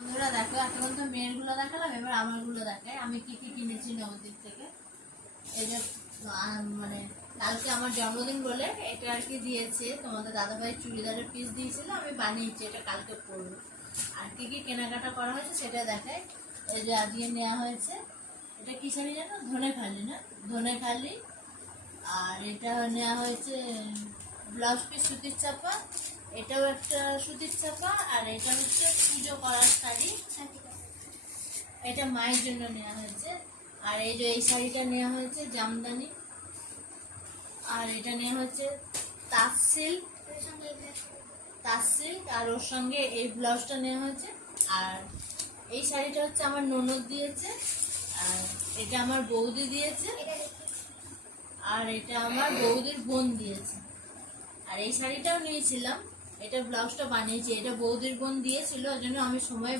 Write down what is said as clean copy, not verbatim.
বন্ধুরা দেখো, এখন তো মেয়েরগুলো দেখালাম, এবার আমারগুলো দেখাই আমি কি কি কিনেছি নবদ্বীপ থেকে। এই যে মানে কালকে আমার জন্মদিন বলে এটা আর কি দিয়েছে, তোমাদের দাদাভাই চুড়িদারের পিস দিয়েছিল, আমি বানিয়েছি, এটা কালকে পরবো। আর কি কি কেনাকাটা করা হয়েছে সেটা দেখাই। এই যে আজকে নেওয়া হয়েছে, এটা কি শাড়ি জানো? ধনেখালি না, ধনেখালি। আর এটা নেওয়া হয়েছে ব্লাউজ পিস সুতির চাপা, এটাও একটা সুতির চাপা। আর এটা হচ্ছে পুজো করার শাড়ি, এটা মায়ের জন্য নেওয়া হয়েছে। আর এই যে এই শাড়িটা নেওয়া হয়েছে জামদানি। আর এটা নেওয়া হচ্ছে তাঁত সিল্ক, আর ওর সঙ্গে এই ব্লাউজটা নেওয়া হয়েছে। আর এই শাড়িটা হচ্ছে আমার ননদ দিয়েছে, আর এটা আমার বৌদি দিয়েছে, আর এটা আমার বৌদির বোন দিয়েছে। আর এই শাড়িটাও নিয়েছিলাম, এটা ব্লাউজটা বানিয়েছি, এটা বৌদির বোন দিয়েছিল, ওই জন্য আমি সময়